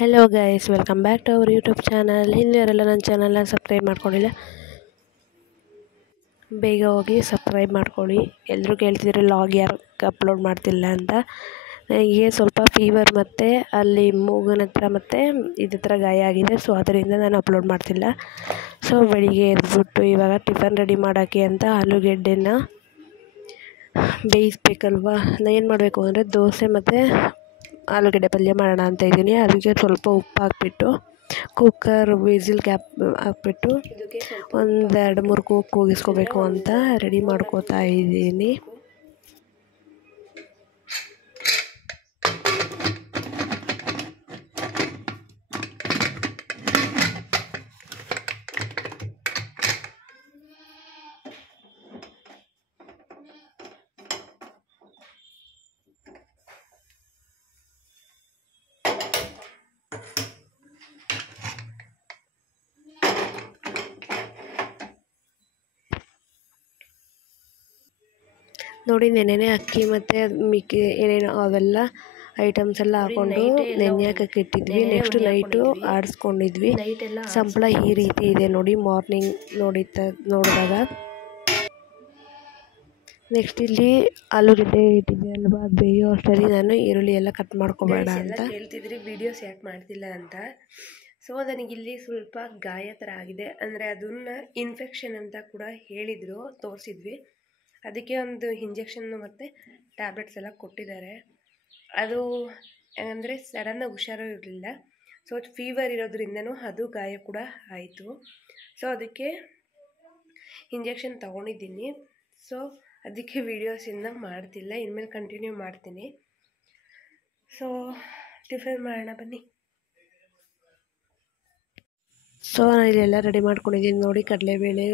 Hello guys, welcome back to our YouTube channel. ಇನ್ನವರೆಲ್ಲ ನನ್ನ ಚಾನಲ್ನ ಸಬ್ಸ್ಕ್ರೈಬ್ ಮಾಡ್ಕೊಂಡಿಲ್ಲ, ಬೇಗ ಹೋಗಿ ಸಬ್ಸ್ಕ್ರೈಬ್ ಮಾಡ್ಕೊಳ್ಳಿ. ಎಲ್ಲರೂ ಕೇಳ್ತಿದ್ರೆ ಲಾಗ್ ಯಾಕೆ ಅಪ್ಲೋಡ್ ಮಾಡ್ತಿಲ್ಲ ಅಂತ. ನನಗೆ ಸ್ವಲ್ಪ ಫೀವರ್ ಮತ್ತು ಅಲ್ಲಿ ಮೂಗಿನ ಹತ್ರ ಮತ್ತು ಹತ್ರ ಗಾಯ ಆಗಿದೆ. ಸೊ ಅದರಿಂದ ನಾನು ಅಪ್ಲೋಡ್ ಮಾಡ್ತಿಲ್ಲ. ಸೊ ಬೆಳಿಗ್ಗೆ ಎದ್ಬಿಟ್ಟು ಇವಾಗ ಟಿಫನ್ ರೆಡಿ ಮಾಡೋಕ್ಕೆ ಅಂತ ಆಲೂಗೆಡ್ಡೆನ ಬೇಯಿಸ್ಬೇಕಲ್ವ. ನಾನು ಏನು ಮಾಡಬೇಕು ಅಂದರೆ ದೋಸೆ ಮತ್ತು ಆಲೂಗಡ್ಡೆ ಪಲ್ಯ ಮಾಡೋಣ ಅಂತ ಇದ್ದೀನಿ. ಅದಕ್ಕೆ ಸ್ವಲ್ಪ ಉಪ್ಪು ಹಾಕ್ಬಿಟ್ಟು ಕುಕ್ಕರ್ ವಿಸಿಲ್ ಕ್ಯಾಪ್ ಹಾಕ್ಬಿಟ್ಟು ಒಂದು 2-3 ಕೂಗಿಸ್ಕೋಬೇಕು ಅಂತ ರೆಡಿ ಮಾಡ್ಕೋತಾ ಇದ್ದೀನಿ. ನೋಡಿ, ನೆನೆನೆ ಅಕ್ಕಿ ಮತ್ತು ಏನೇನೋ ಅವೆಲ್ಲ ಐಟಮ್ಸ್ ಎಲ್ಲ ಹಾಕ್ಕೊಂಡು ನೆನೆ ಹಾಕಕ್ಕೆ ಇಟ್ಟಿದ್ವಿ. Next night ಆಡಿಸ್ಕೊಂಡಿದ್ವಿ. ಸಂಬಳ ಈ ರೀತಿ ಇದೆ ನೋಡಿ, ಮಾರ್ನಿಂಗ್ ನೋಡಿದಾಗ. ನೆಕ್ಸ್ಟ್ ಇಲ್ಲಿ ಆಲೂಗಡ್ಡೆ ಇಟ್ಟಿದ್ದೆ ಅಲ್ವಾ, ಅದು ಬೇಯೋ ಅಷ್ಟರಲ್ಲಿ ನಾನು ಈರುಳ್ಳಿ ಎಲ್ಲ ಕಟ್ ಮಾಡ್ಕೊಬೇಡ ಅಂತ ಹೇಳ್ತಿದ್ರಿ, ವೀಡಿಯೋಸ್ ಯಾಕೆ ಮಾಡ್ತಿಲ್ಲ ಅಂತ. ಸೊ ನನಗಿಲ್ಲಿ ಸ್ವಲ್ಪ ಗಾಯ ಥರ ಆಗಿದೆ, ಅಂದರೆ ಅದನ್ನು ಇನ್ಫೆಕ್ಷನ್ ಅಂತ ಕೂಡ ಹೇಳಿದರು, ತೋರಿಸಿದ್ವಿ. ಅದಕ್ಕೆ ಒಂದು ಇಂಜೆಕ್ಷನ್ ಮತ್ತು ಟ್ಯಾಬ್ಲೆಟ್ಸ್ ಎಲ್ಲ ಕೊಟ್ಟಿದ್ದಾರೆ. ಅದು ಅಂದರೆ ಸಡನ್ನಾಗಿ ಹುಷಾರು ಇರಲಿಲ್ಲ. ಸೊ ಫೀವರ್ ಇರೋದ್ರಿಂದನೂ ಅದು ಗಾಯ ಕೂಡ ಆಯಿತು. ಸೊ ಅದಕ್ಕೆ ಇಂಜೆಕ್ಷನ್ ತೊಗೊಂಡಿದ್ದೀನಿ. ಸೊ ಅದಕ್ಕೆ ವೀಡಿಯೋಸಿಂದ ಮಾಡ್ತಿಲ್ಲ, ಇನ್ಮೇಲೆ ಕಂಟಿನ್ಯೂ ಮಾಡ್ತೀನಿ. ಸೊ ಟಿಫನ್ ಮಾಡೋಣ ಬನ್ನಿ. ಸೊ ನಾನು ಇಲ್ಲೆಲ್ಲ ರೆಡಿ ಮಾಡ್ಕೊಂಡಿದ್ದೀನಿ ನೋಡಿ. ಕಡಲೆಬೇಳೆ,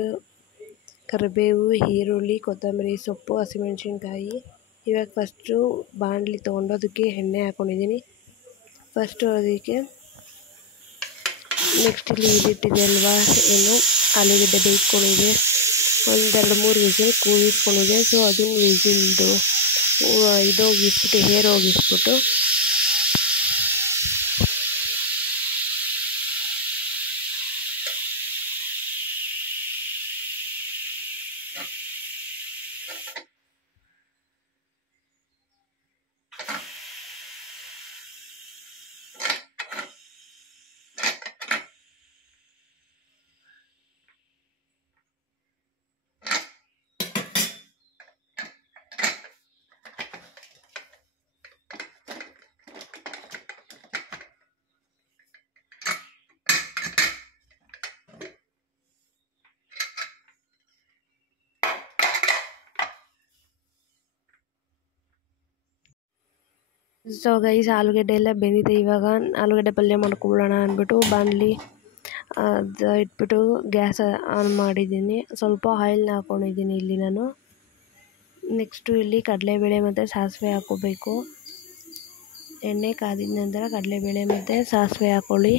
ಕರಿಬೇವು, ಈರುಳ್ಳಿ, ಕೊತ್ತಂಬರಿ ಸೊಪ್ಪು, ಹಸಿಮೆಣಸಿನ್ಕಾಯಿ. ಇವಾಗ ಫಸ್ಟು ಬಾಣಲಿ ತೊಗೊಂಡು ಅದಕ್ಕೆ ಎಣ್ಣೆ ಹಾಕ್ಕೊಂಡಿದ್ದೀನಿ. ಫಸ್ಟು ಅದಕ್ಕೆ ನೆಕ್ಸ್ಟ್ ಇಲ್ಲಿ ಇದಿಟ್ಟಿದೆ ಅಲ್ವಾ, ಆಲೂಗಡ್ಡೆ ಬೇಯಿಸ್ಕೊಂಡಿದೆ. 1-2-3 ವಿಸಿಲ್ ಕೂಗಿಸ್ಕೊಂಡಿದೆ. ಸೊ ಅದನ್ನು ವಿಸಿಲ್ದು ಇದೋಗಿಸ್ಬಿಟ್ಟು ಹೇರ್ ಹೋಗಿಸ್ಬಿಟ್ಟು ಸೊ ಗೈಸ್, ಆಲೂಗಡ್ಡೆ ಎಲ್ಲ ಬೆಂದಿದೆ. ಇವಾಗ ಆಲೂಗಡ್ಡೆ ಪಲ್ಯ ಮಾಡ್ಕೊಬಿಡೋಣ ಅಂದ್ಬಿಟ್ಟು ಬಾಣಲಿ ಅದು ಇಟ್ಬಿಟ್ಟು ಗ್ಯಾಸ್ ಆನ್ ಮಾಡಿದ್ದೀನಿ. ಸ್ವಲ್ಪ ಆಯಿಲ್ನ ಹಾಕ್ಕೊಂಡಿದ್ದೀನಿ ಇಲ್ಲಿ ನಾನು. ನೆಕ್ಸ್ಟು ಇಲ್ಲಿ ಕಡಲೆಬೇಳೆ ಮತ್ತು ಸಾಸಿವೆ ಹಾಕ್ಕೋಬೇಕು. ಎಣ್ಣೆ ಕಾದಿದ ನಂತರ ಕಡಲೆಬೇಳೆ ಮತ್ತು ಸಾಸಿವೆ ಹಾಕ್ಕೊಳ್ಳಿ.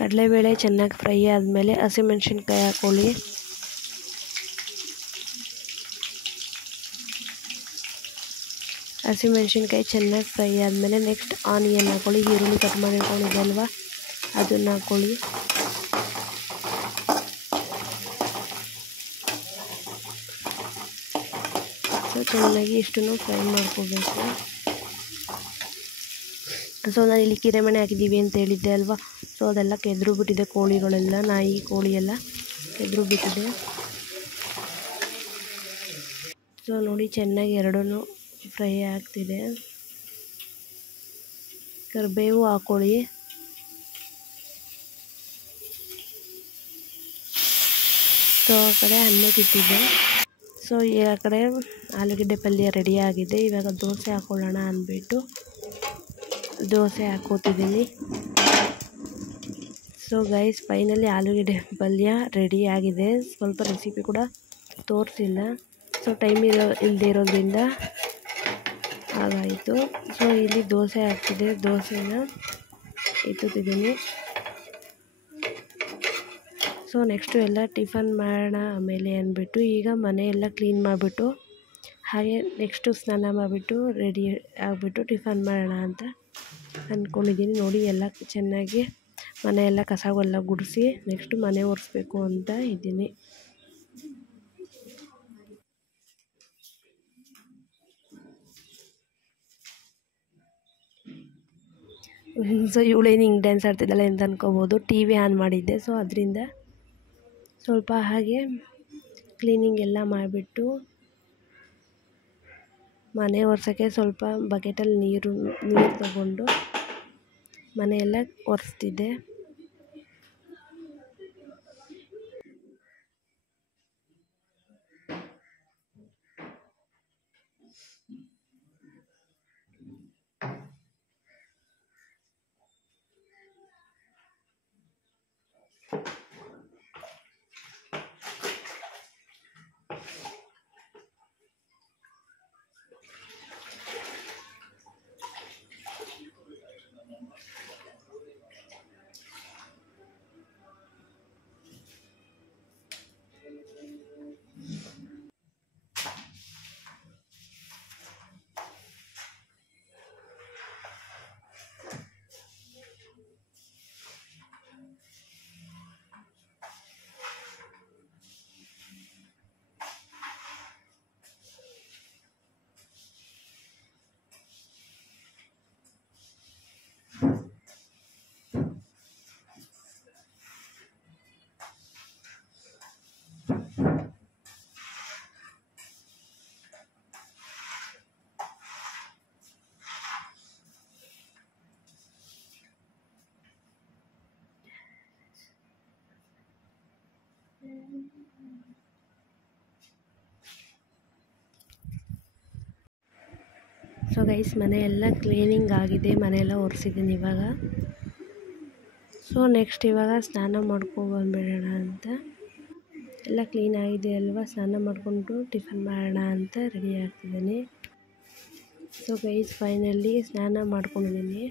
ಕಡಲೆಬೇಳೆ ಚೆನ್ನಾಗಿ ಫ್ರೈ ಆದಮೇಲೆ ಹಸಿಮೆಣಸಿನ್ಕಾಯಿ ಹಾಕ್ಕೊಳ್ಳಿ. ಹಸಿಮೆಣಸಿನ್ಕಾಯಿ ಚೆನ್ನಾಗಿ ಫ್ರೈ ಆದಮೇಲೆ ನೆಕ್ಸ್ಟ್ ಆನಿಯನ್ ಹಾಕ್ಕೊಳ್ಳಿ. ಈರುಳ್ಳಿ ಕಟ್ ಮಾಡಿ ಇಟ್ಕೊಂಡಿದ್ದೆ ಅಲ್ವಾ, ಅದನ್ನು ಹಾಕ್ಕೊಳ್ಳಿ. ಸೊ ಚೆನ್ನಾಗಿ ಇಷ್ಟನ್ನು ಫ್ರೈ ಮಾಡ್ಕೋಬೇಕು. ಸೊ ನಾನು ಇಲ್ಲಿ ಕಿರೆಮಣೆ ಹಾಕಿದ್ದೀವಿ ಅಂತ ಹೇಳಿದ್ದೆ ಅಲ್ವಾ. ಸೊ ಅದೆಲ್ಲ ಕೆದ್ರು ಬಿಟ್ಟಿದೆ, ಕೋಳಿಗಳೆಲ್ಲ, ನಾಯಿ ಕೋಳಿ ಎಲ್ಲ ಕೆದ್ರು ಬಿಟ್ಟಿದೆ. ಸೊ ನೋಡಿ, ಚೆನ್ನಾಗಿ ಎರಡೂ ಫ್ರೈ ಆಗ್ತಿದೆ. ಕರಿಬೇವು ಹಾಕ್ಕೊಳ್ಳಿ. ಸೊ ಆ ಕಡೆ ಅನ್ನಕ್ಕೆ ಇಟ್ಟಿದ್ದೆ. ಸೊ ಈ ಕಡೆ ಆಲೂಗಡ್ಡೆ ಪಲ್ಯ ರೆಡಿ ಆಗಿದೆ. ಇವಾಗ ದೋಸೆ ಹಾಕ್ಕೊಳ್ಳೋಣ ಅಂದ್ಬಿಟ್ಟು ದೋಸೆ ಹಾಕ್ಕೋತಿದ್ದೀನಿ. ಸೊ ಗೈಸ್ ಫೈನಲಿ ಆಲೂಗೆಡ್ಡೆ ಪಲ್ಯ ರೆಡಿ ಆಗಿದೆ. ಸ್ವಲ್ಪ ರೆಸಿಪಿ ಕೂಡ ತೋರಿಸಿಲ್ಲ, ಸೊ ಟೈಮ್ ಇಲ್ಲದೆ ಇರೋದ್ರಿಂದ ಹಾಗಾಯಿತು. ಸೊ ಇಲ್ಲಿ ದೋಸೆ ಆಗ್ತಿದೆ, ದೋಸೆನ ಎತ್ತುತ್ತಿದ್ದೀನಿ. ಸೊ ನೆಕ್ಸ್ಟು ಎಲ್ಲ ಟಿಫನ್ ಮಾಡೋಣ ಆಮೇಲೆ ಅಂದ್ಬಿಟ್ಟು ಈಗ ಮನೆಯೆಲ್ಲ ಕ್ಲೀನ್ ಮಾಡಿಬಿಟ್ಟು ಹಾಗೆ ನೆಕ್ಸ್ಟು ಸ್ನಾನ ಮಾಡಿಬಿಟ್ಟು ರೆಡಿ ಆಗಿಬಿಟ್ಟು ಟಿಫನ್ ಮಾಡೋಣ ಅಂತ ಅಂದ್ಕೊಂಡಿದ್ದೀನಿ. ನೋಡಿ ಎಲ್ಲ ಚೆನ್ನಾಗಿ ಮನೆಯೆಲ್ಲ ಕಸವೆಲ್ಲ ಗುಡಿಸಿ ನೆಕ್ಸ್ಟು ಮನೆ ಒರೆಸ್ಬೇಕು ಅಂತ ಇದ್ದೀನಿ. ಸೊ ಇವಳೇನು ಹಿಂಗೆ ಡ್ಯಾನ್ಸ್ ಆಡ್ತಿದ್ದಾಳೆ ಅಂತ ಅನ್ಕೋಬೋದು. ಟಿ ವಿ ಆನ್ ಮಾಡಿದ್ದೆ, ಸೊ ಅದರಿಂದ ಸ್ವಲ್ಪ ಹಾಗೆ ಕ್ಲೀನಿಂಗ್ ಎಲ್ಲ ಮಾಡಿಬಿಟ್ಟು ಮನೆ ಒರೆಸೋಕ್ಕೆ ಸ್ವಲ್ಪ ಬಕೆಟಲ್ಲಿ ನೀರು ತಗೊಂಡು ಮನೆಯೆಲ್ಲ ಒರೆಸ್ತಿದ್ದೆ. ಸೊ ಗೈಸ್ ಮನೆಯೆಲ್ಲ ಕ್ಲೀನಿಂಗ್ ಆಗಿದೆ, ಮನೆಯೆಲ್ಲ ಒರೆಸಿದ್ದೀನಿ ಇವಾಗ. ಸೊ ನೆಕ್ಸ್ಟ್ ಇವಾಗ ಸ್ನಾನ ಮಾಡ್ಕೊಂಡ್ಬಂದ್ಬಿಡೋಣ ಅಂತ. ಎಲ್ಲ ಕ್ಲೀನ್ ಆಗಿದೆ ಅಲ್ವಾ, ಸ್ನಾನ ಮಾಡಿಕೊಂಡು ಟಿಫನ್ ಮಾಡೋಣ ಅಂತ ರೆಡಿ ಆಗ್ತಿದ್ದೀನಿ. ಸೊ ಗೈಸ್ ಫೈನಲಿ ಸ್ನಾನ ಮಾಡ್ಕೊಂಡಿದ್ದೀನಿ.